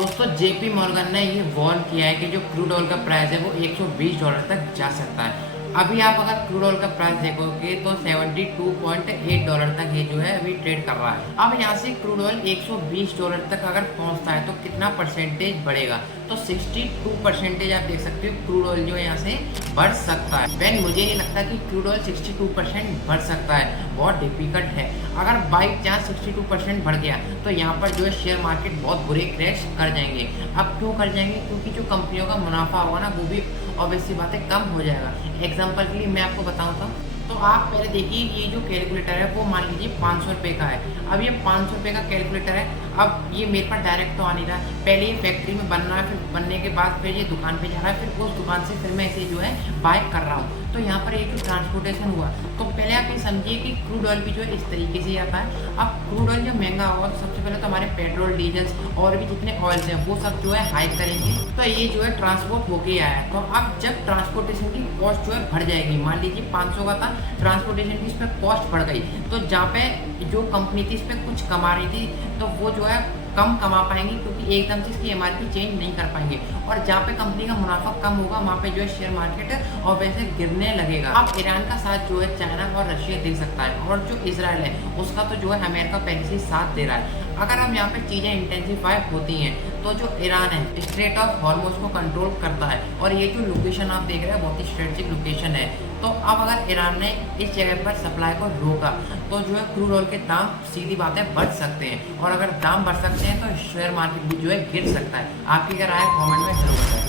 दोस्तों JP Morgan ने ये वार्न किया है कि जो क्रूड ऑयल का प्राइस है वो $120 तक जा सकता है। अभी आप अगर क्रूड ऑयल का प्राइस देखोगे तो $72.8 तक ये जो है अभी ट्रेड कर रहा है। अब यहाँ से क्रूड ऑयल $120 तक अगर पहुँचता है तो कितना परसेंटेज बढ़ेगा, तो 62% आप देख सकते हो क्रूड ऑयल जो है यहाँ से बढ़ सकता है। वैन मुझे नहीं लगता कि क्रूड ऑयल 62% बढ़ सकता है, बहुत डिफिकल्ट है। अगर बाई चांस 62% बढ़ गया तो यहाँ पर जो है शेयर मार्केट बहुत बुरे क्रैश कर जाएंगे। अब क्यों कर जाएंगे, क्योंकि जो कंपनियों का मुनाफा होगा ना वो भी ऑब्वियसली बातें कम हो जाएगा। एग्जांपल के लिए मैं आपको बताऊँ तो आप पहले देखिए ये जो कैलकुलेटर है वो मान लीजिए 500 रुपये का है। अब ये 500 रुपये का कैलकुलेटर है, अब ये मेरे पास डायरेक्ट तो आ नहीं रहा, पहले ये फैक्ट्री में बनना है, फिर बनने के बाद फिर ये दुकान पे जा रहा है, फिर उस दुकान से फिर मैं इसे जो है बाय कर रहा हूँ। तो यहाँ पर ये जो ट्रांसपोर्टेशन हुआ, तो पहले आप ये समझिए कि क्रूड ऑयल भी जो है इस तरीके से आता है। अब क्रूड ऑयल जब महंगा होगा तो सबसे पहले तो हमारे पेट्रोल डीजल और भी जितने ऑयल्स हैं वो सब जो है हाइक करेंगे, तो ये जो है ट्रांसपोर्ट होके आया है। तो अब जब ट्रांसपोर्टेशन की कॉस्ट जो है बढ़ जाएगी, मान लीजिए 500 का था, ट्रांसपोर्टेशन की इस पर कॉस्ट बढ़ गई, तो जहाँ पे जो कंपनी थी इस पर कुछ कमा रही थी तो वो जो है कम कमा पाएंगे, क्योंकि एकदम से इसकी एमआरपी चेंज नहीं कर पाएंगे। और जहाँ पे कंपनी का मुनाफा कम होगा वहाँ पे जो है शेयर मार्केट और वैसे गिरने लगेगा। अब ईरान का साथ जो है चाइना और रशिया दे सकता है, और जो इजराइल है उसका तो जो है अमेरिका पहले से साथ दे रहा है। अगर हम यहाँ पे चीज़ें इंटेंसिफाई होती हैं तो जो ईरान है स्ट्रेट ऑफ हॉर्मुज को कंट्रोल करता है, और ये जो लोकेशन आप देख रहे हैं बहुत ही स्ट्रेटेजिक लोकेशन है। तो अब अगर ईरान ने इस जगह पर सप्लाई को रोका तो जो है क्रूड ऑयल के दाम सीधी बातें बढ़ सकते हैं, और अगर दाम बढ़ सकते हैं तो शेयर मार्केट भी जो है गिर सकता है। आपकी क्या राय है कमेंट में जरूर बताएं।